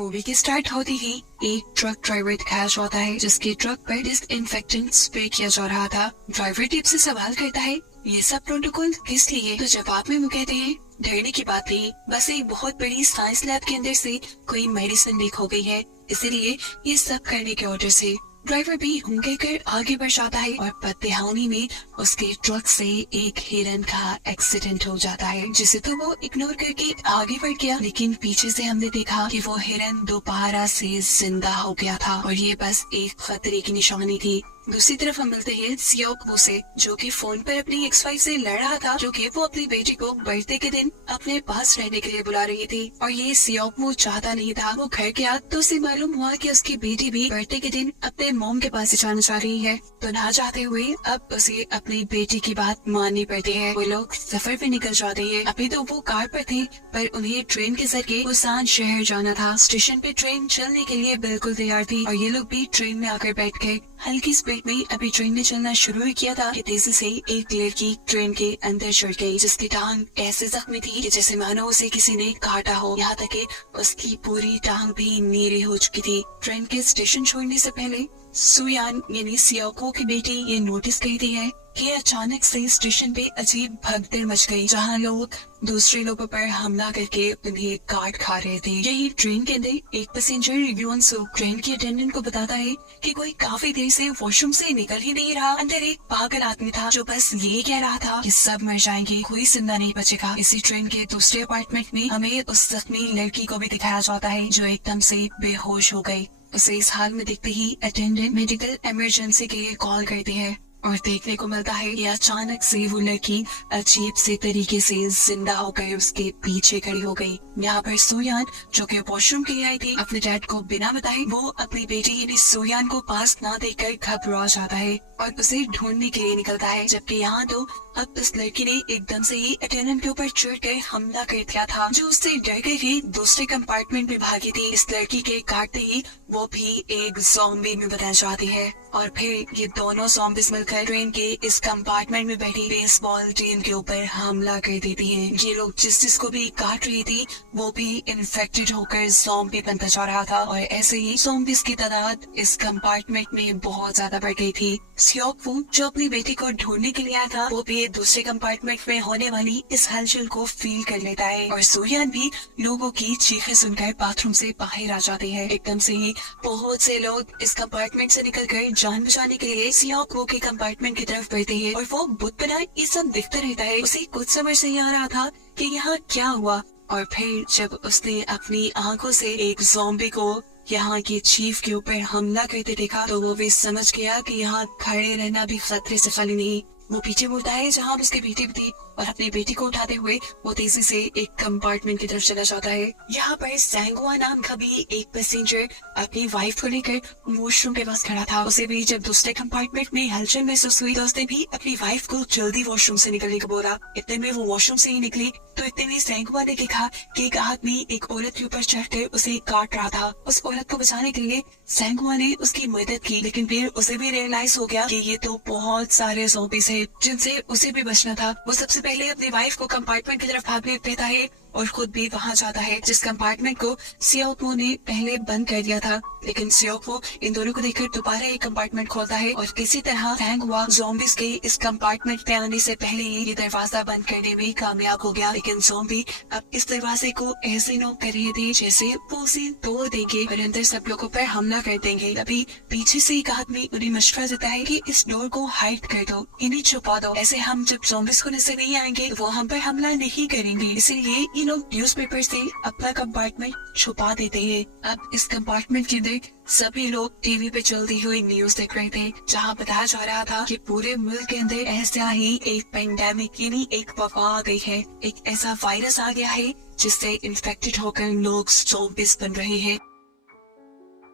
Movie के start होते ही एक ट्रक ड्राइवर दिखाया जाता है जिसके ट्रक पर डिसइंफेक्टेंट स्प्रे किया जा रहा था। ड्राइवर टिप से सवाल करता है, ये सब प्रोटोकॉल किस लिए? तो जवाब में वो कहते हैं, डरने की बात नहीं, बस एक बहुत बड़ी साइंस लैब के अंदर से कोई मेडिसिन लीक हो गई है, इसीलिए ये सब करने के ऑर्डर से। ड्राइवर भी हुंके कर आगे बढ़ जाता है और बदतहानी में उसके ट्रक से एक हिरन का एक्सीडेंट हो जाता है, जिसे तो वो इग्नोर करके आगे बढ़ गया, लेकिन पीछे से हमने देखा कि वो हिरन दोबारा से जिंदा हो गया था और ये बस एक खतरे की निशानी थी। दूसरी तरफ हम मिलते हैं सियोक वू से, जो कि फोन पर अपनी एक्स वाइफ से लड़ रहा था, जो कि वो अपनी बेटी को बर्थडे के दिन अपने पास रहने के लिए बुला रही थी और ये सियोक वू चाहता नहीं था। वो घर गया तो उसे मालूम हुआ कि उसकी बेटी भी बर्थडे के दिन अपने मॉम के पास जाना चाह रही है, तो ना चाहते हुए अब उसे अपनी बेटी की बात माननी पड़ती है। वो लोग सफर पे निकल जाते हैं। अभी तो वो कार पर थे, पर उन्हें ट्रेन के जरिए बुसान शहर जाना था। स्टेशन पे ट्रेन चलने के लिए बिल्कुल तैयार थी और ये लोग भी ट्रेन में आकर बैठ गए। हल्की स्पीड में अभी ट्रेन ने चलना शुरू ही किया था कि तेजी से एक लड़की ट्रेन के अंदर चढ़ गई, जिसकी टांग ऐसे जख्मी थी कि जैसे मानो उसे किसी ने काटा हो। यहाँ तक कि उसकी पूरी टांग भी नीली हो चुकी थी। ट्रेन के स्टेशन छोड़ने से पहले सुयान यानी सियोको की बेटी ये नोटिस करती है कि अचानक से स्टेशन पे अजीब भगदड़ मच गई, जहाँ लोग दूसरे लोगों पर हमला करके उन्हें काट खा रहे थे। यही ट्रेन के अंदर एक पैसेंजर युनसु ट्रेन के अटेंडेंट को बताता है कि कोई काफी देर से वॉशरूम से निकल ही नहीं रहा। अंदर एक पागल आदमी था जो बस ये कह रहा था कि सब मर जाएंगे, कोई जिंदा नहीं बचेगा। इसी ट्रेन के दूसरे अपार्टमेंट में हमें उस जख्मी लड़की को भी दिखाया जाता है जो एकदम से बेहोश हो गई। उसे इस हाल में देखते ही अटेंडेंट मेडिकल इमरजेंसी के लिए कॉल करते हैं और देखने को मिलता है कि अचानक से वो लड़की अजीब से तरीके से जिंदा होकर उसके पीछे खड़ी हो गई। यहाँ पर सुयान, जो कि वॉशरूम के लिए आई थी, अपने डैड को बिना बताए वो अपनी बेटी यानी सुयान को पास ना देखकर घबरा जाता है और उसे ढूंढने के लिए निकलता है। जबकि यहाँ तो अब इस लड़की ने एकदम से ही अटेंडेंट के ऊपर चढ़कर हमला कर दिया था, जो उससे डर गई थी दूसरे कंपार्टमेंट में भागी थी। इस लड़की के काटते ही वो भी एक ज़ॉम्बी में बदल जाती है और फिर ये दोनों ज़ॉम्बीज मिलकर ट्रेन के इस कंपार्टमेंट में बैठी बेसबॉल टीम के ऊपर हमला कर देती हैं। ये लोग जिसको भी काट रही थी वो भी इन्फेक्टेड होकर ज़ॉम्बी बनता जा रहा था और ऐसे ही ज़ॉम्बीज की तादाद इस कंपार्टमेंट में बहुत ज्यादा बढ़ गई थी। सियोक वू, जो अपनी बेटी को ढूंढने के लिए आया था, वो भी दूसरे कंपार्टमेंट में होने वाली इस हलचल को फील कर लेता है और सुयान भी लोगों की चीखें सुनकर बाथरूम से बाहर आ जाते हैं। एकदम से ही बहुत से लोग इस कंपार्टमेंट से निकलकर जान बचाने के लिए सियोक वू के कंपार्टमेंट की तरफ बढ़ते हैं और वो बुत बना ये सब दिखता रहता है। उसे कुछ समझ नहीं आ रहा था कि यहाँ क्या हुआ और फिर जब उसने अपनी आंखों से एक ज़ॉम्बी को यहाँ के चीफ के ऊपर हमला करते देखा तो वो भी समझ गया कि यहाँ खड़े रहना भी खतरे से खाली नहीं। वो पीछे मुड़ता है जहाँ उसकी बेटी भी थी और अपनी बेटी को उठाते हुए वो तेजी से एक कंपार्टमेंट की तरफ चला जाता है। यहाँ पर सैंगुआ नाम का भी एक पैसेंजर अपनी वाइफ को लेकर वॉशरूम के पास खड़ा था। उसे भी जब दूसरे कंपार्टमेंट में हलचल महसूस हुई तो उसने भी अपनी वाइफ को जल्दी वॉशरूम से निकलने को बोला। इतने में वो वॉशरूम से ही निकली तो इतने में सैंगुआ ने देखा कि एक आदमी एक औरत के ऊपर चढ़कर उसे काट रहा था। उस औरत को बचाने के लिए सैंगुआ ने उसकी मदद की, लेकिन फिर उसे भी रियलाइज हो गया कि ये तो बहुत सारे ज़ॉम्बीज हैं जिनसे उसे भी बचना था। वो सबसे पहले अपनी वाइफ को कंपार्टमेंट की तरफ भागने देता है और खुद भी वहां जाता है जिस कंपार्टमेंट को सियोक वू ने पहले बंद कर दिया था। लेकिन सियोक वू इन दोनों को देखकर दोबारा एक कंपार्टमेंट खोलता है और किसी तरह सैंगुआ ज़ॉम्बीज के इस कंपार्टमेंट पे आने से पहले ही ये दरवाजा बंद करने में कामयाब हो गया। लेकिन ज़ॉम्बी अब इस दरवाजे को ऐसे नॉक कर रहे थे जैसे वो उसे तोड़ देंगे और अंदर सब लोगों पर हमला कर देंगे। तभी पीछे से एक आदमी उन्हें मशवरा देता है कि इस डोर को हाइड कर दो, इन्हें छुपा दो, ऐसे हम जब ज़ॉम्बीज को नजर नहीं आएंगे तो वो हम पर हमला नहीं करेंगे। इसलिए ये लोग न्यूज़पेपर से अपना कंपार्टमेंट छुपा देते हैं। अब इस कंपार्टमेंट के अंदर सभी लोग टीवी पे चलती हुई न्यूज देख रहे थे, जहां बताया जा रहा था कि पूरे मुल्क के अंदर ऐसा ही एक पेंडेमिक यानी एक वबा आ गई है, एक ऐसा वायरस आ गया है जिससे इन्फेक्टेड होकर लोग ज़ॉम्बीज बन रहे हैं।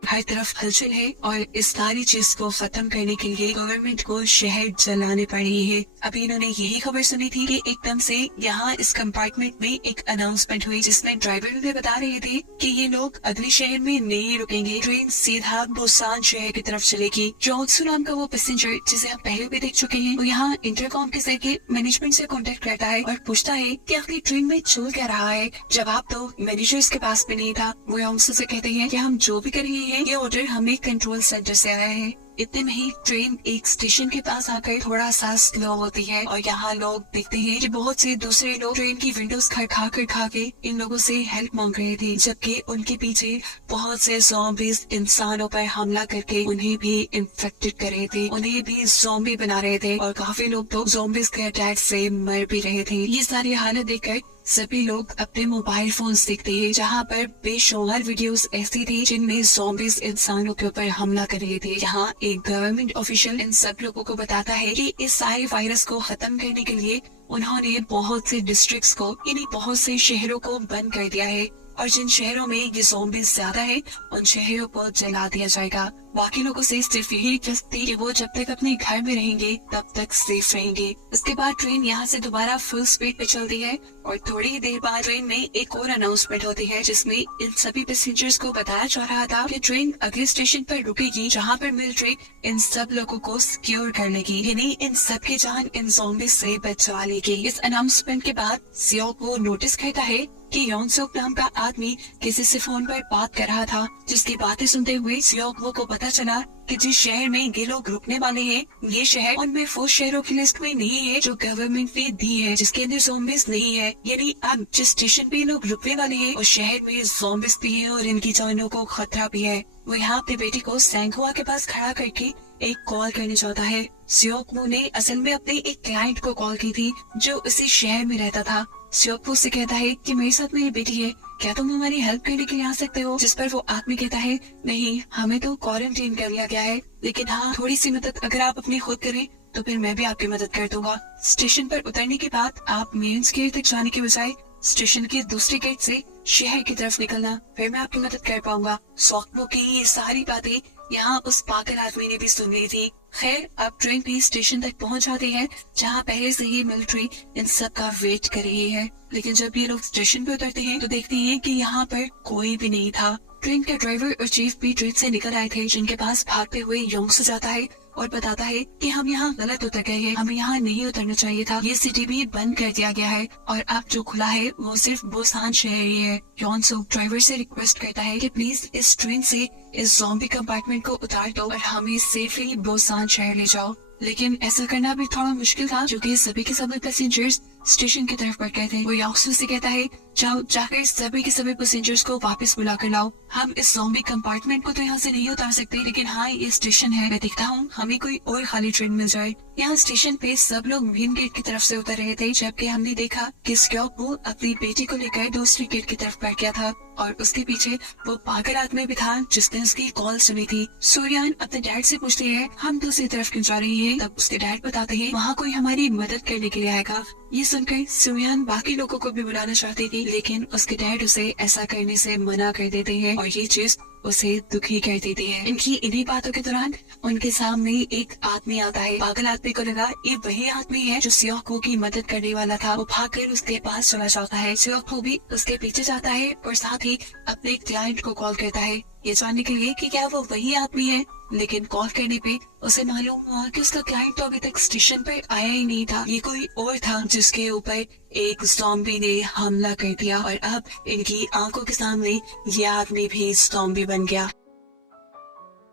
हर तरफ हलचल है और इस सारी चीज को खत्म करने के लिए गवर्नमेंट को शहर जलाने पड़ रही है। अभी इन्होंने यही खबर सुनी थी कि एकदम से यहाँ इस कंपार्टमेंट में एक अनाउंसमेंट हुई जिसमें ड्राइवर ने बता रहे थे कि ये लोग अगले शहर में नहीं रुकेंगे, ट्रेन सीधा बुसान शहर की तरफ चलेगी। जोंसू नाम का वो पैसेंजर जिसे हम पहले भी देख चुके हैं, वो यहाँ इंटरकॉम के जरिए मैनेजमेंट से कांटेक्ट करता है और पूछता है कि आखिर ट्रेन में चल क्या रहा है। जवाब तो मैनेजर्स के पास भी नहीं था। वो जोंसू से कहते हैं कि हम जो भी कर रहे हैं ये ऑर्डर हमें कंट्रोल सेंटर से आया है। इतने में ही ट्रेन एक स्टेशन के पास आकर थोड़ा सा स्लो होती है और यहाँ लोग देखते हैं कि बहुत से दूसरे लोग ट्रेन की विंडोज खड़खा के इन लोगों से हेल्प मांग रहे थे, जबकि उनके पीछे बहुत से ज़ॉम्बीज़ इंसानों पर हमला करके उन्हें भी इन्फेक्टेड कर रहे थे, उन्हें भी ज़ॉम्बी बना रहे थे और काफी लोग तो ज़ॉम्बीज़ के अटैक से मर भी रहे थे। ये सारी हालत देखकर सभी लोग अपने मोबाइल फोन्स देखते हैं, जहाँ पर बेशुमार वीडियोस ऐसी थी जिनमें ज़ॉम्बीज़ इंसानों के ऊपर हमला कर रहे थे। यहाँ एक गवर्नमेंट ऑफिशियल इन सब लोगों को बताता है कि इस सारे वायरस को खत्म करने के लिए उन्होंने बहुत से डिस्ट्रिक्ट्स को यानी बहुत से शहरों को बंद कर दिया है और जिन शहरों में ये ज़ॉम्बीज़ ज्यादा है उन शहरों को जला दिया जाएगा। बाकी लोगों से सिर्फ यही रिक्वेस्ट थी कि वो जब तक अपने घर में रहेंगे तब तक सेफ रहेंगे। उसके बाद ट्रेन यहाँ से दोबारा फुल स्पीड पे चलती है और थोड़ी ही देर बाद ट्रेन में एक और अनाउंसमेंट होती है जिसमें इन सभी पैसेंजर्स को बताया जा रहा था कि ट्रेन अगले स्टेशन पर रुकेगी जहाँ पर मिलिट्री इन सब लोगों को सिक्योर कर लेगी, यानी इन सब की जान इन ज़ॉम्बीज़ से बचा लेगी। इस अनाउंसमेंट के बाद सियो को नोटिस करता है कि योनसुक नाम का आदमी किसी से फोन पर बात कर रहा था, जिसकी बातें सुनते हुए सियोको को पता चला कि जिस शहर में ये लोग रुकने वाले हैं ये शहर उनमें वो शहरों की लिस्ट में नहीं है जो गवर्नमेंट ने दी है, जिसके अंदर ज़ॉम्बीज़ नहीं है। यानी अब जिस स्टेशन पे लोग रुकने वाले हैं उस शहर में ज़ॉम्बीज़ भी है और इनकी जानों को खतरा भी है। वो यहाँ अपने बेटे को सैंगहुआ के पास खड़ा करके एक कॉल करने चाहता है। सियोको ने असल में अपने एक क्लाइंट को कॉल की थी जो उसी शहर में रहता था। सियोको से कहता है कि मेरे साथ मेरी बेटी है, क्या तुम हमारी हेल्प करने के लिए आ सकते हो? जिस पर वो आदमी कहता है नहीं, हमें तो क्वारंटीन कर लिया गया है, लेकिन हाँ थोड़ी सी मदद अगर आप अपनी खुद करें तो फिर मैं भी आपकी मदद कर दूंगा। स्टेशन पर उतरने के बाद आप मेन गेट तक जाने के बजाय स्टेशन के दूसरे गेट से शहर की तरफ निकलना, फिर मैं आपकी मदद कर पाऊंगा। सियोको की ये सारी बातें यहाँ उस पागल आदमी ने भी सुन ली थी। खैर अब ट्रेन भी स्टेशन तक पहुँच जाती है जहाँ पहले से ही मिलिट्री इन सब का वेट कर रही है, लेकिन जब ये लोग स्टेशन पे उतरते हैं तो देखते हैं कि यहाँ पर कोई भी नहीं था। ट्रेन का ड्राइवर और चीफ भी ट्रेन से निकल आए थे, जिनके पास भागते हुए योंगसू जाता है और बताता है कि हम यहाँ गलत उतर गए हैं, हमें यहाँ नहीं उतरना चाहिए था, ये सिटी भी बंद कर दिया गया है और अब जो खुला है वो सिर्फ बुसान शहर ही है। योंगसू ड्राइवर से रिक्वेस्ट करता है कि प्लीज इस ट्रेन से इस ज़ॉम्बी कंपार्टमेंट को उतार दो और हमें सेफली बुसान शहर ले जाओ, लेकिन ऐसा करना भी थोड़ा मुश्किल था क्योंकि सभी के सभी पैसेंजर्स स्टेशन की तरफ बढ़ गए थे। वो योंगसू से कहता है जाओ जाकर सभी के सभी पैसेंजर्स को वापस बुला कर लाओ, हम इस ज़ॉम्बी कंपार्टमेंट को तो यहाँ से नहीं उतार सकते, लेकिन हाँ ये स्टेशन है, मैं देखता हूँ हमें कोई और खाली ट्रेन मिल जाए। यहाँ स्टेशन पे सब लोग मेन गेट की तरफ से उतर रहे थे, जबकि हमने देखा कि सियोको अपनी बेटी को लेकर दूसरी गेट की तरफ बढ़ गया था और उसके पीछे वो पागल आदमी भी था जिसने उसकी कॉल सुनी थी। सूर्यान अपने डैड से पूछते हैं हम दूसरी तरफ क्यों जा रही है, तब उसके डैड बताते हैं वहाँ कोई हमारी मदद करने के लिए आएगा। ये सुनकर सूर्यान बाकी लोगों को भी बुलाना चाहती थी, लेकिन उसके डैड उसे ऐसा करने से मना कर देते हैं और ये चीज उसे दुखी कर देती है। इनकी इन्हीं बातों के दौरान उनके सामने एक आदमी आता है। पागल आदमी को लगा ये वही आदमी है जो सियोको की मदद करने वाला था। वो भागकर उसके पास चला जाता है। सियोको भी उसके पीछे जाता है और साथ ही अपने क्लाइंट को कॉल करता है ये जानने के लिए कि क्या वो वही आदमी है, लेकिन कॉल करने पे उसे मालूम हुआ कि उसका क्लाइंट तो अभी तक स्टेशन पर आया ही नहीं था, ये कोई और था जिसके ऊपर एक ज़ॉम्बी ने हमला कर दिया और अब इनकी आंखों के सामने ये आदमी भी ज़ॉम्बी बन गया।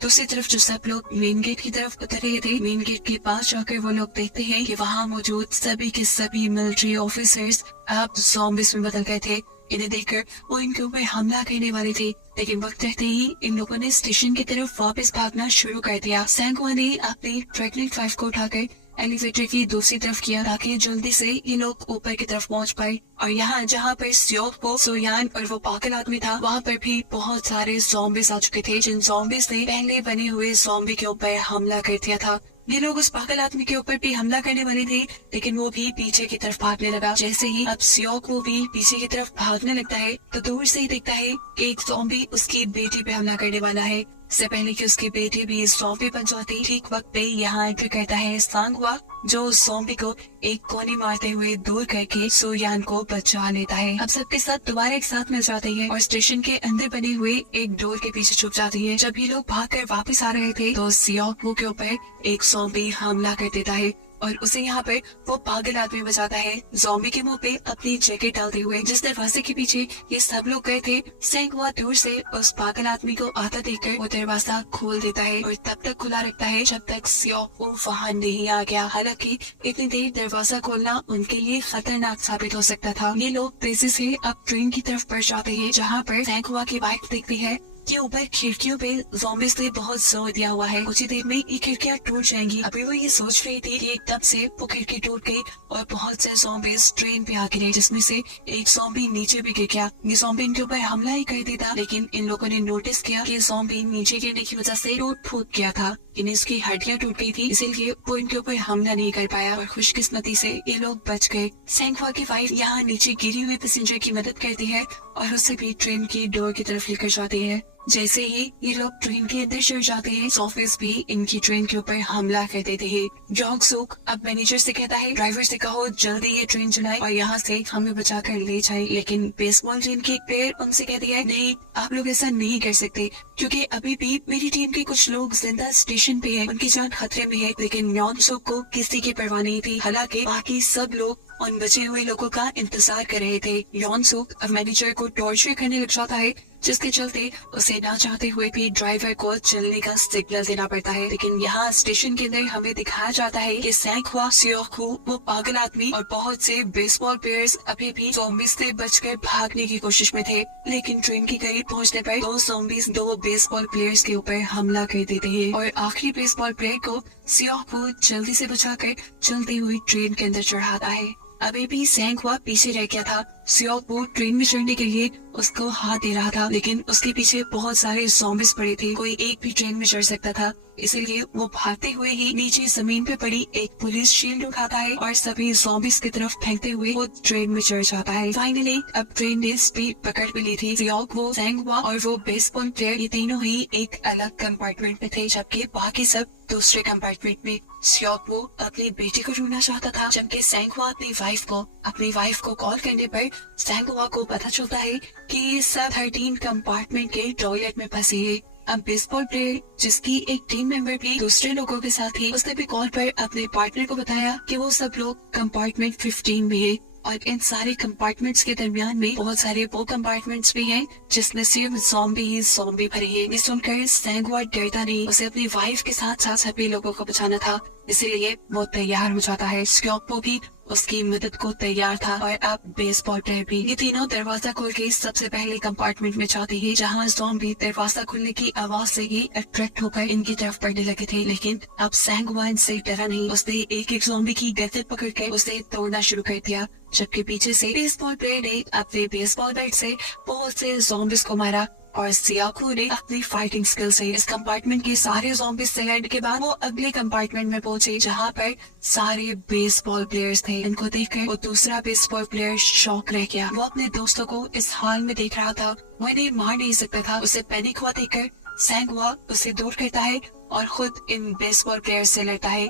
दूसरी तरफ जो सब लोग मेन गेट की तरफ उतर रहे थे, मेन गेट के पास जाकर वो लोग देखते हैं कि वहाँ मौजूद सभी के सभी मिलिट्री ऑफिसर्स अब ज़ॉम्बीज़ में बदल गए थे। इन्हें देखकर वो इनके ऊपर हमला करने वाले थे, लेकिन वक्त रहते ही इन लोगों ने स्टेशन की तरफ वापस भागना शुरू कर दिया। सैंगहुआ ने अपनी प्रेग्नेंट वाइफ को उठाकर एलिवेटर की दूसरी तरफ किया ताकि जल्दी से ये लोग ऊपर की तरफ पहुंच पाए। और यहाँ जहाँ पर सियोको, सोयान और वो पागल आदमी था, वहाँ पर भी बहुत सारे ज़ॉम्बीज़ आ चुके थे, जिन ज़ॉम्बीज़ ने पहले बने हुए ज़ॉम्बी के ऊपर हमला कर दिया था। ये लोग उस पागल आदमी के ऊपर भी हमला करने वाले थे, लेकिन वो भी पीछे की तरफ भागने लगा। जैसे ही अब सियोको भी पीछे की तरफ भागने लगता है तो दूर से ही देखता है कि एक ज़ॉम्बी उसकी बेटी पे हमला करने वाला है। इससे पहले कि उसकी बेटी भी ज़ॉम्बी बन जाती, ठीक वक्त पे यहाँ एंट्री करता है सांगवा, जो ज़ॉम्बी को एक कोने मारते हुए दूर करके सोयान को बचा लेता है। अब सबके साथ दोबारा एक साथ मिल जाते हैं और स्टेशन के अंदर बने हुए एक डोर के पीछे छुप जाती है। जब ये लोग भागकर वापस आ रहे थे तो सियोकवू के ऊपर एक ज़ॉम्बी हमला कर देता है और उसे यहाँ पर वो पागल आदमी बचाता है, ज़ॉम्बी के मुंह पे अपनी जैकेट डालते हुए। जिस दरवाजे के पीछे ये सब लोग गए थे, सांगवा दूर से उस पागल आदमी को आता देखकर वो दरवाजा खोल देता है और तब तक खुला रखता है जब तक सियोकवू वहाँ नहीं आ गया। हालांकि इतनी देर दरवाजा खोलना उनके लिए खतरनाक साबित हो सकता था। ये लोग तेजी से अब ट्रेन की तरफ बढ़ जाते हैं, जहाँ पर सांगवा की बाइक दिखती है कि ऊपर खिड़कियों पे ज़ॉम्बीज़ ने बहुत जोर दिया हुआ है, कुछ ही देर में ये खिड़कियाँ टूट जाएंगी। अभी वो ये सोच रही थी कि एकदम से वो खिड़की टूट गई और बहुत से ज़ॉम्बीज़ ट्रेन पे आ गिरे, जिसमें से एक ज़ॉम्बी नीचे भी गिर गया। ये ज़ॉम्बी इनके ऊपर हमला ही कर देता, लेकिन इन लोगों ने नोटिस किया कि ज़ॉम्बी नीचे गिरने की वजह से टूट फूट गया था, इन्हें इसकी हड्डियाँ टूट गई थी, इसीलिए वो इनके ऊपर हमला नहीं कर पाया और खुशकिस्मती से ये लोग बच गए। सांगवा की वाइफ यहाँ नीचे गिरी हुई पैसेंजर की मदद करती है और उसे भी ट्रेन की डोर की तरफ लेकर जाती है। जैसे ही ये लोग ट्रेन के अंदर चढ़ जाते हैं, ऑफिस भी इनकी ट्रेन के ऊपर हमला कर देते हैं। जॉन्ग सुक अब मैनेजर से कहता है, ड्राइवर से कहो जल्दी ये ट्रेन चलाए और यहाँ से हमें बचाकर ले जाए। लेकिन बेसबॉल टीम के एक प्लेयर उनसे कहती है, नहीं आप लोग ऐसा नहीं कर सकते, क्योंकि अभी भी मेरी टीम के कुछ लोग जिंदा स्टेशन पे है, उनकी जान खतरे में है। लेकिन जॉन्ग सुक को किसी की परवाह नहीं थी, हालांकि बाकी सब लोग उन बचे हुए लोगों का इंतजार कर रहे थे। जॉन्ग सुक अब मैनेजर को टॉर्चर करने लग जाता है, जिसके चलते उसे ना चाहते हुए भी ड्राइवर को चलने का सिग्नल देना पड़ता है। लेकिन यहाँ स्टेशन के अंदर हमें दिखाया जाता है कि सांगवा, सियोकवू, वो पागल आदमी और बहुत से बेसबॉल प्लेयर्स अभी भी ज़ॉम्बीज़ से बचकर भागने की कोशिश में थे। लेकिन ट्रेन के करीब पहुँचने पर दो ज़ॉम्बीज़ दो बेसबॉल प्लेयर्स के ऊपर हमला कर देते हैं और आखिरी बेसबॉल प्लेयर को सियोकवू जल्दी से बचाकर चलती हुई ट्रेन के अंदर चढ़ाता है। अभी भी सांगवा पीछे रह गया था। सियोकवू ट्रेन में चढ़ने के लिए उसको हाथ दे रहा था, लेकिन उसके पीछे बहुत सारे ज़ॉम्बीज़ पड़े थे, कोई एक भी ट्रेन में चढ़ सकता था। इसीलिए वो भागते हुए ही नीचे जमीन पे पड़ी एक पुलिस शील्ड उठाता है और सभी ज़ॉम्बीज़ की तरफ फेंकते हुए वो ट्रेन में चढ़ जाता है। फाइनली अब ट्रेन ने स्पीड पकड़ भी ली थी। सियोकवू, सांगवा और वो बेसबॉल प्लेयर ये तीनों ही एक अलग कंपार्टमेंट में थे, जबकि बाकी सब दूसरे कंपार्टमेंट में। सियोकवू अपनी बेटी को ढूंढना चाहता था, जबकि सांगवा अपनी वाइफ को कॉल करने पर सांगवा को पता चलता है कि ये सब 13 कंपार्टमेंट के टॉयलेट में फंसे हैं। अब बेसबॉल प्लेयर, जिसकी एक टीम मेंबर भी दूसरे लोगों के साथ थी, उसने भी कॉल पर अपने पार्टनर को बताया कि वो सब लोग कंपार्टमेंट 15 में है और इन सारे कंपार्टमेंट्स के दरमियान में बहुत सारे वो कंपार्टमेंट्स भी हैं जिसमें सिर्फ ज़ॉम्बी भरे हैं। ये सुनकर सांगवा डरता नहीं, उसे अपनी वाइफ के साथ साथ सभी लोगों को बचाना था, इसीलिए वो तैयार हो जाता है। सियोकवू भी उसकी मदद को तैयार था और अब बेसबॉल प्लेयर भी। ये तीनों दरवाजा खोल के सबसे पहले कंपार्टमेंट में जाते हैं, जहाँ ज़ॉम्बी दरवाजा खुलने की आवाज से ही अट्रैक्ट होकर इनकी तरफ बढ़ने लगे थे। लेकिन अब सांगवा इनसे डरा नहीं, उसने एक एक ज़ॉम्बी की गर्दन पकड़कर उसे तोड़ना शुरू कर दिया, जबकि पीछे से बेसबॉल प्लेयर ने अपने बेसबॉल बैट से बहुत से ज़ॉम्बीज़ को मारा और सियोकवू ने अपनी फाइटिंग स्किल से इस कंपार्टमेंट के सारे ज़ॉम्बीज़ से लड़ने के बाद वो अगले कंपार्टमेंट में पहुंचे, जहां पर सारे बेसबॉल प्लेयर्स थे। इनको देखकर वो दूसरा बेसबॉल प्लेयर शॉक रह गया। वो अपने दोस्तों को इस हाल में देख रहा था, वो इन्हें मार नहीं सकता था। उसे पैनिक हुआ देखकर सांगवा उसे दूर करता है और खुद इन बेसबॉल प्लेयर से लड़ता है।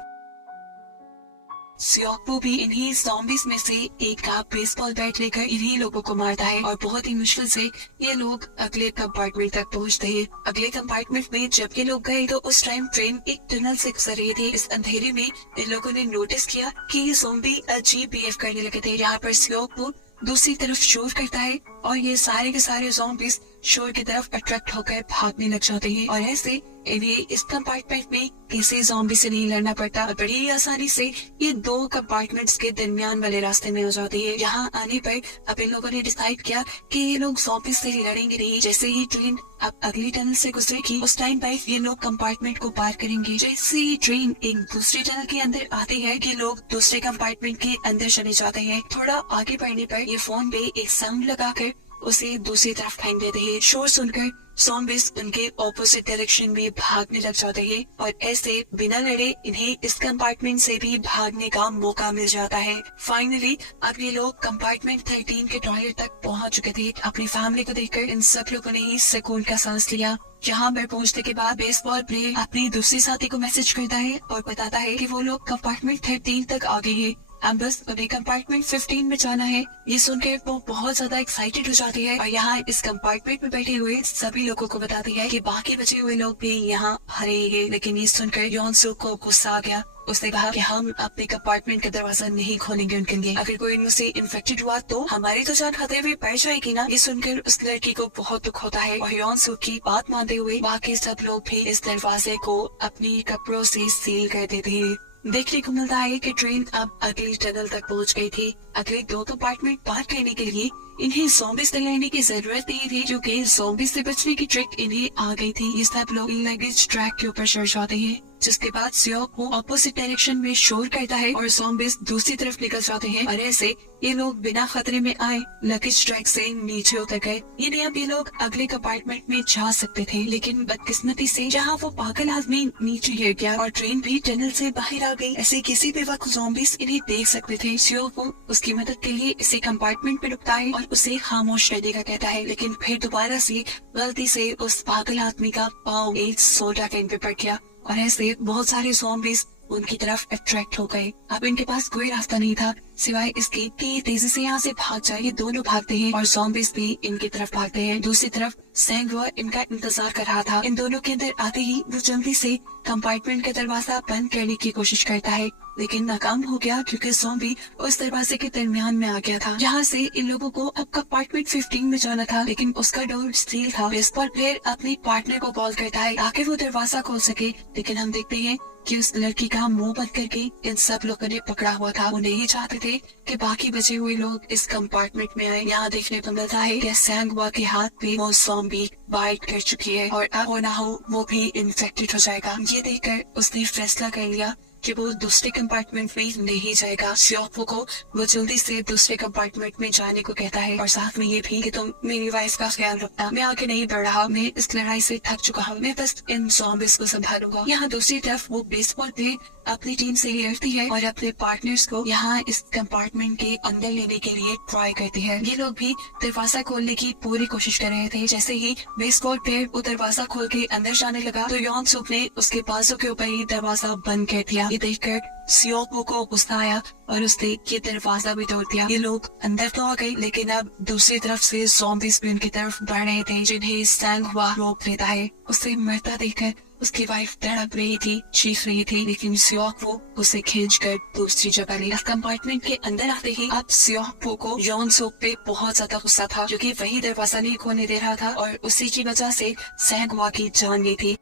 सियोकवू भी इन्हीं ज़ॉम्बीज़ में से एक का बेसबॉल बैट लेकर इन्हीं लोगों को मारता है और बहुत ही मुश्किल से ये लोग अगले कंपार्टमेंट तक पहुंचते हैं। अगले कंपार्टमेंट में जब ये लोग गए तो उस टाइम ट्रेन एक टनल से गुजर रही थी। इस अंधेरे में इन लोगों ने नोटिस किया कि ये ज़ॉम्बी अजीब बिहेव करने लगे थे। यहाँ पर सियोकवू दूसरी तरफ शोर करता है और ये सारे के सारे ज़ॉम्बीज़ शोर की तरफ अट्रैक्ट होकर भागने लग जाते हैं और ऐसे इन्हें इस कंपार्टमेंट में किसी ज़ॉम्बी से नहीं लड़ना पड़ता। बड़ी ही आसानी से ये दो कंपार्टमेंट्स के दरमियान वाले रास्ते में हो जाती है। यहाँ आने पर अब इन लोगों ने डिसाइड किया कि ये लोग ज़ॉम्बी से लड़ेंगे नहीं। जैसे ही ट्रेन अब अगली टनल से गुजरेगी, उस टाइम पर ये लोग कंपार्टमेंट को पार करेंगे। जैसे ही ट्रेन एक दूसरे टनल के अंदर आती है कि लोग दूसरे कंपार्टमेंट के अंदर चले जाते हैं। थोड़ा आगे बढ़ने पर ये फोन पे एक साउंड लगाकर उसे दूसरी तरफ फेंक देते हैं। शोर सुनकर ज़ॉम्बीज़ उनके ऑपोजिट डायरेक्शन में भागने लग जाते हैं और ऐसे बिना लड़े इन्हें इस कंपार्टमेंट से भी भागने का मौका मिल जाता है। फाइनली अब ये लोग कंपार्टमेंट 13 के टॉयलेट तक पहुंच चुके थे। अपनी फैमिली को देखकर इन सब लोगों ने ही सुकून का सांस लिया। यहाँ पर पहुंचने के बाद बेसबॉल प्लेयर अपनी दूसरी साथी को मैसेज करता है और बताता है कि वो लोग कंपार्टमेंट 13 तक आ गए हैं, अब बस उन्हें कंपार्टमेंट 15 में जाना है। ये सुनकर वो बहुत ज्यादा एक्साइटेड हो जाती है और यहाँ इस कंपार्टमेंट में बैठे हुए सभी लोगों को बताती है कि बाकी बचे हुए लोग भी यहाँ रहेंगे। लेकिन ये सुनकर योन सूक को गुस्सा आ गया। उसने कहा कि हम अपने कंपार्टमेंट का दरवाजा नहीं खोलेंगे उनके लिए। अगर कोई इनमें से इन्फेक्टेड हुआ तो हमारी तो जान खतरे में पड़ जाएगी ना। ये सुनकर उस लड़की को बहुत दुख होता है और योन सूक की बात मानते हुए बाकी सब लोग भी इस दरवाजे को अपनी कपड़ों से सील कर देते हैं। देखने को मिलता है कि ट्रेन अब अगली टनल तक पहुंच गई थी। अगले 2 कंपार्टमेंट पार करने के लिए इन्हें ज़ॉम्बीज़ से लड़ने की जरूरत नहीं थी, क्योंकि ज़ॉम्बीज़ से बचने की ट्रिक इन्हें आ गई थी। ये सब लोग लगेज ट्रैक के ऊपर चढ़ जाते हैं, जिसके बाद सियोक को ऑपोजिट डायरेक्शन में शोर करता है और ज़ॉम्बीज़ दूसरी तरफ निकल जाते हैं और ऐसे ये लोग बिना खतरे में आए लगेज ट्रैक से नीचे उतर गए। अब ये लोग अगले कंपार्टमेंट में जा सकते थे, लेकिन बदकिस्मती से जहाँ वो पागल आदमी नीचे गिर गया और ट्रेन भी टनल से बाहर आ गई। ऐसे किसी भी वक्त ज़ॉम्बीज़ इन्हें देख सकते थे। सियोक को उसकी मदद के लिए इसे कंपार्टमेंट में रुकता है और उसे खामोश रहने का कहता है, लेकिन फिर दोबारा से गलती से उस पागल आदमी का पाँव एक सोडा कैन पे पड़ गया और ऐसे बहुत सारे ज़ॉम्बीज़ उनकी तरफ अट्रैक्ट हो गए। अब इनके पास कोई रास्ता नहीं था सिवाय इसके कि तेजी से यहाँ से भाग जाए। ये दोनों भागते हैं और ज़ॉम्बीज़ भी इनकी तरफ भागते हैं। दूसरी तरफ सैंगवा इनका इंतजार कर रहा था। इन दोनों के अंदर आते ही वो जल्दी से कंपार्टमेंट का दरवाजा बंद करने की कोशिश करता है, लेकिन नाकाम हो गया क्योंकि ज़ॉम्बी उस दरवाजे के दरमियान में आ गया था। यहाँ से इन लोगों को अब कंपार्टमेंट 15 में जाना था, लेकिन उसका डोर सील था। बेसबॉल प्लेयर अपने पार्टनर को कॉल करता है ताकि वो दरवाजा खोल सके, लेकिन हम देखते हैं कि उस लड़की का मुंह बंद करके इन सब लोगों ने पकड़ा हुआ था। वो नहीं चाहते थे कि बाकी बचे हुए लोग इस कंपार्टमेंट में आए। यहाँ देखने को मिलता है कि सैंगवा के हाथ पे वो ज़ॉम्बी बाइट कर चुकी है और अब हो ना हो वो भी इन्फेक्टेड हो जाएगा। ये देखकर उसने फैसला कर लिया कि वो दूसरे कंपार्टमेंट में नहीं जाएगा। सियोको को वो जल्दी से दूसरे कंपार्टमेंट में जाने को कहता है और साथ में ये भी कि तुम मेरी वाइफ का ख्याल रखना, मैं आगे नहीं बढ़ रहा, मैं इस लड़ाई से थक चुका हूँ, मैं बस इन ज़ॉम्बीज़ को संभालूंगा। यहाँ दूसरी तरफ वो बेसबॉल पे अपनी टीम से लड़ती है और अपने पार्टनर्स को यहाँ इस कंपार्टमेंट के अंदर लेने के लिए ट्राई करती है। ये लोग भी दरवाजा खोलने की पूरी कोशिश कर रहे थे। जैसे ही बेसबॉल प्लेयर वो दरवाजा खोल के अंदर जाने लगा तो योन सूक ने उसके बाजू के ऊपर ही दरवाजा बंद कर दिया। ये देखकर सियोको को गुस्सा आया और उसने ये दरवाजा भी तोड़ दिया। ये लोग अंदर तो आ गए, लेकिन अब दूसरी तरफ से ज़ॉम्बीज़ भी उनकी तरफ बढ़ रहे थे, जिन्हें सैंगवा रोक लेता है। उसे मरता देखकर उसकी वाइफ तड़प रही थी, चीख रही थी, लेकिन सियोको उसे खींचकर दूसरी जगह ले। कंपार्टमेंट के अंदर आते ही अब सियोको को योन सूक पे बहुत ज्यादा गुस्सा था, क्योंकि वही दरवाजा नहीं खोलने दे रहा था और उसी की वजह से सैंगवा की जान गई थी।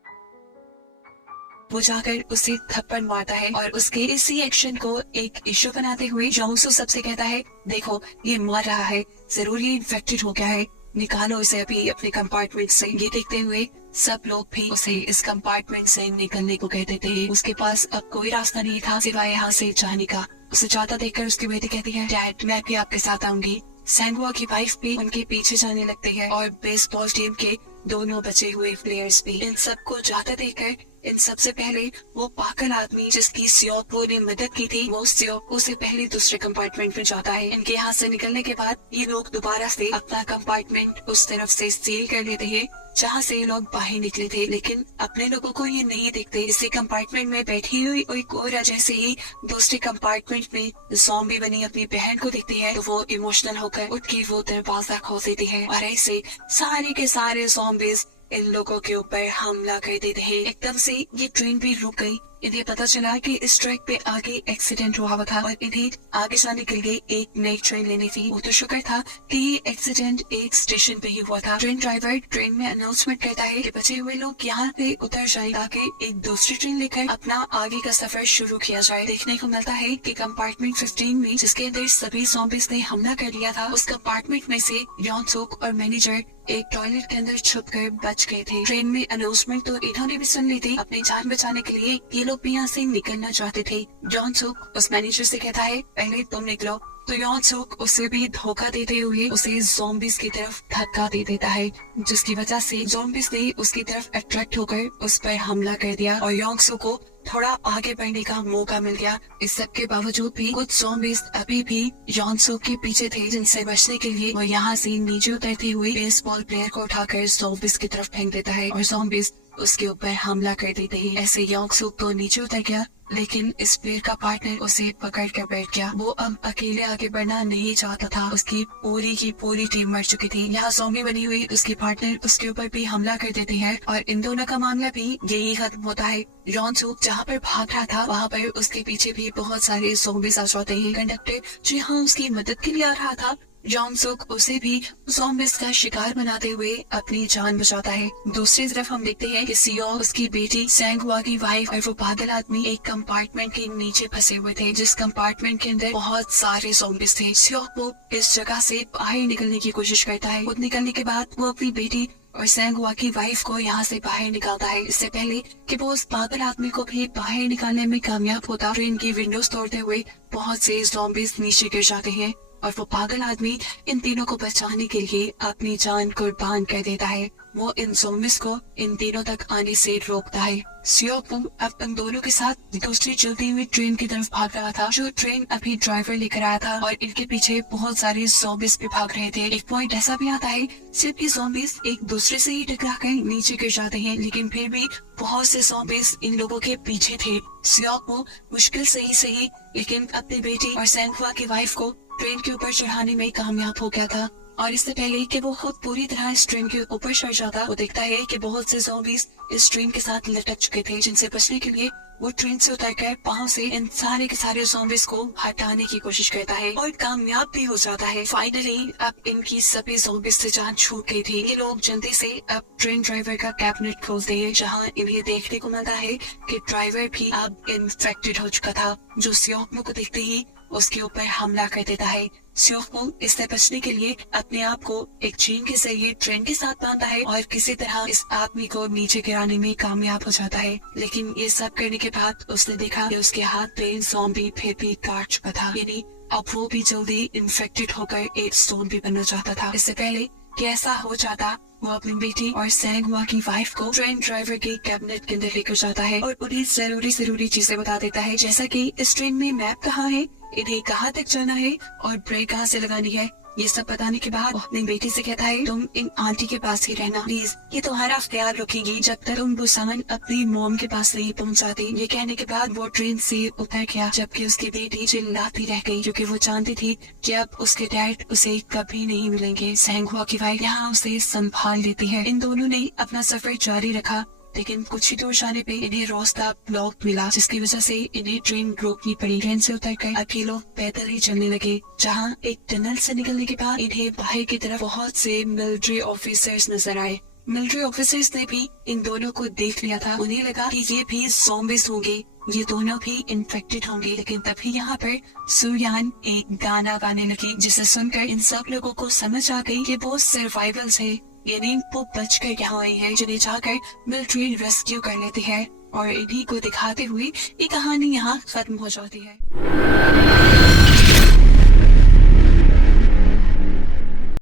वो जाकर उसे थप्पड़ मारता है और उसके इसी एक्शन को एक इश्यू बनाते हुए जोंसू सबसे कहता है, देखो ये मर रहा है, जरूर ये इन्फेक्टेड हो गया है, निकालो इसे अभी अपने कंपार्टमेंट से। ये देखते हुए सब लोग भी उसे इस कंपार्टमेंट से निकलने को कहते थे। उसके पास अब कोई रास्ता नहीं था सिवाय यहाँ से जाने का। उसे जाता देखकर उसकी बेटी कहती है, डैड मैं भी आपके साथ आऊंगी। सैंगवा की वाइफ भी उनके पीछे जाने लगते हैं और बेसबॉल टीम के दोनों बचे हुए प्लेयर्स भी। इन सबको जाता देखकर इन सबसे पहले वो पागल आदमी जिसकी सियोको ने मदद की थी, वो सियोको से पहले दूसरे कंपार्टमेंट में जाता है। इनके यहाँ से निकलने के बाद ये लोग दोबारा से अपना कंपार्टमेंट उस तरफ से सील कर लेते हैं जहाँ से ये लोग बाहर निकले थे, लेकिन अपने लोगों को ये नहीं देखते। इसी कंपार्टमेंट में बैठी हुई एक औरत जैसे ही दूसरे कंपार्टमेंट में ज़ॉम्बी बनी अपनी बहन को देखती है तो वो इमोशनल होकर उठ के वो दरवाजा खोल देती है और ऐसे सारे के सारे ज़ॉम्बीज़ इन लोगों के ऊपर हमला कर देते हैं। एकदम से ये ट्रेन भी रुक गई। इन्हें पता चला कि इस ट्रैक पे आगे एक्सीडेंट हुआ हुआ था और इन्हें आगे जाने के लिए एक नई ट्रेन लेनी थी। वो तो शुक्र था कि ये एक्सीडेंट एक स्टेशन पे ही हुआ था। ट्रेन ड्राइवर ट्रेन में अनाउंसमेंट करता है कि बचे हुए लोग यहाँ पे उतर जाए ताकि एक दूसरी ट्रेन लेकर अपना आगे का सफर शुरू किया जाए। देखने को मिलता है कि कंपार्टमेंट 15 में जिसके अंदर सभी ज़ॉम्बीज़ ने हमला कर लिया था, उस कंपार्टमेंट में से योन सूक और मैनेजर एक टॉयलेट के अंदर छुपकर बच गए थे। ट्रेन में अनाउंसमेंट तो इन्होंने भी सुन ली थी। अपनी जान बचाने के लिए ये लोग भी यहाँ से निकलना चाहते थे। जॉन सूक उस मैनेजर से कहता है, पहले तुम निकलो, तो यॉन सूक उसे भी धोखा देते हुए उसे ज़ॉम्बीज की तरफ धक्का दे देता है, जिसकी वजह से ज़ॉम्बीज ने उसकी तरफ अट्रैक्ट होकर उस पर हमला कर दिया और योंग सू को थोड़ा आगे बढ़ने का मौका मिल गया। इस सब के बावजूद भी कुछ ज़ॉम्बीज अभी भी योंग सू के पीछे थे, जिनसे बचने के लिए वो यहाँ से नीचे उतरते हुए बेसबॉल प्लेयर को उठाकर ज़ॉम्बीज की तरफ फेंक देता है और ज़ॉम्बीज उसके ऊपर हमला कर देते हैं। ऐसे योंग सू तो नीचे उतर गया, लेकिन इस प्लेयर का पार्टनर उसे पकड़ कर बैठ गया। वो अब अकेले आगे बढ़ना नहीं चाहता था, उसकी पूरी की पूरी टीम मर चुकी थी। यहाँ ज़ॉम्बी बनी हुई उसकी पार्टनर उसके ऊपर भी हमला कर देते हैं और इन दोनों का मामला भी यही खत्म होता है। यॉन सूक जहाँ पर भाग रहा था वहाँ पर उसके पीछे भी बहुत सारे ज़ॉम्बीज आ जाते हैं। कंडक्टर जो यहाँ उसकी मदद के लिए आ रहा था, योंग सूक उसे भी ज़ॉम्बीज का शिकार बनाते हुए अपनी जान बचाता है। दूसरी तरफ हम देखते हैं कि सियो, उसकी बेटी सैंग हुआ की वाइफ और वो पागल आदमी एक कंपार्टमेंट के नीचे फंसे हुए थे, जिस कंपार्टमेंट के अंदर बहुत सारे ज़ॉम्बीज थे। सियो वो इस जगह से बाहर निकलने की कोशिश करता है। खुद निकलने के बाद वो अपनी बेटी और सैंग हुआ की वाइफ को यहाँ से बाहर निकालता है। इससे पहले कि वो उस पागल आदमी को भी बाहर निकालने में कामयाब होता, ट्रेन की विंडोज तोड़ते हुए बहुत से ज़ॉम्बीज नीचे गिर जाते हैं और वो पागल आदमी इन तीनों को बचाने के लिए अपनी जान कुर्बान कर देता है। वो इन ज़ॉम्बीज को इन तीनों तक आने से रोकता है। सियोपू अब इन दोनों के साथ दूसरी चलती हुई ट्रेन की तरफ भाग रहा था, जो ट्रेन अभी ड्राइवर लेकर आया था और इनके पीछे बहुत सारे ज़ॉम्बीज भी भाग रहे थे। एक पॉइंट ऐसा भी आता है सिर्फ ये ज़ॉम्बीज एक दूसरे से ही टकरा कर नीचे गिर जाते हैं, लेकिन फिर भी बहुत से ज़ॉम्बीज इन लोगों के पीछे थे। सियोपू मुश्किल से ही सही लेकिन अपनी बेटी और सैंगहुआ की वाइफ को ट्रेन के ऊपर चढ़ाने में कामयाब हो गया था। और इससे पहले कि वो खुद पूरी तरह इस ट्रेन के ऊपर चढ़ जाता, वो देखता है कि बहुत से ज़ॉम्बीज इस ट्रेन के साथ लटक चुके थे, जिनसे बचने के लिए वो ट्रेन से उतरकर पांव से इन सारे के सारे ज़ॉम्बीज को हटाने की कोशिश करता है और कामयाब भी हो जाता है। फाइनली अब इनकी सभी ज़ॉम्बीज से जान छूट गई थी। ये लोग जल्दी से अब ट्रेन ड्राइवर का कैबिनेट खोलते हैं, जहाँ इन्हें देखने को मिलता है कि ड्राइवर भी अब इन्फेक्टेड हो चुका था, जो सियोकमो को देखते ही उसके ऊपर हमला कर देता है। सियोकमो इससे बचने के लिए अपने आप को एक चेन के जरिए ट्रेन के साथ बांधता है और किसी तरह इस आदमी को नीचे गिराने में कामयाब हो जाता है। लेकिन ये सब करने के बाद उसने देखा कि उसके हाथ पे ज़ॉम्बी फिर भी काट चुका था, यानी अब वो भी जल्दी इन्फेक्टेड होकर एक ज़ॉम्बी बनना चाहता था। इससे पहले कि ऐसा हो जाता, वो अपनी बेटी और सैंगहुआ की वाइफ को ट्रेन ड्राइवर के कैबिनेट के अंदर लेकर जाता है और उन्हें जरूरी चीजें बता देता है, जैसा कि इस ट्रेन में मैप कहाँ है, इन्हें कहाँ तक जाना है और ब्रेक कहाँ से लगानी है। ये सब बताने के बाद वो अपनी बेटी से कहता है, तुम इन आंटी के पास ही रहना प्लीज, ये तुम्हारा ख्याल रखेगी जब तक तुम वो सामान अपनी मॉम के पास नहीं पहुंचाती। ये कहने के बाद वो ट्रेन से उतर गया, जबकि उसकी बेटी चिल्लाती रह गई, क्योंकि वो जानती थी कि अब उसके डैड उसे कभी नहीं मिलेंगे। सैंगहुआ की वाइफ यहाँ उसे संभाल लेती है। इन दोनों ने अपना सफर जारी रखा, लेकिन कुछ ही दूर जाने पे इन्हें रास्ता ब्लॉक मिला, जिसकी वजह से इन्हें ट्रेन रोकनी पड़ी। ट्रेन से उतरकर अब ये लोग पैदल ही चलने लगे, जहाँ एक टनल से निकलने के बाद इन्हें बाहर की तरफ बहुत से मिलिट्री ऑफिसर्स नजर आए। मिलिट्री ऑफिसर्स ने भी इन दोनों को देख लिया था, उन्हें लगा कि ये भी ज़ॉम्बीज होंगे, ये दोनों भी इन्फेक्टेड होंगे। लेकिन तभी यहाँ पर सुयान एक गाना गाने लगी, जिसे सुनकर इन सब लोगों को समझ आ गई कि वो सर्वाइवल्स है, यानी वो बच कर यहाँ आई है, जिन्हें जाकर मिलिट्री रेस्क्यू कर लेती है और इन्हीं को दिखाते हुए ये कहानी यहाँ खत्म हो जाती है।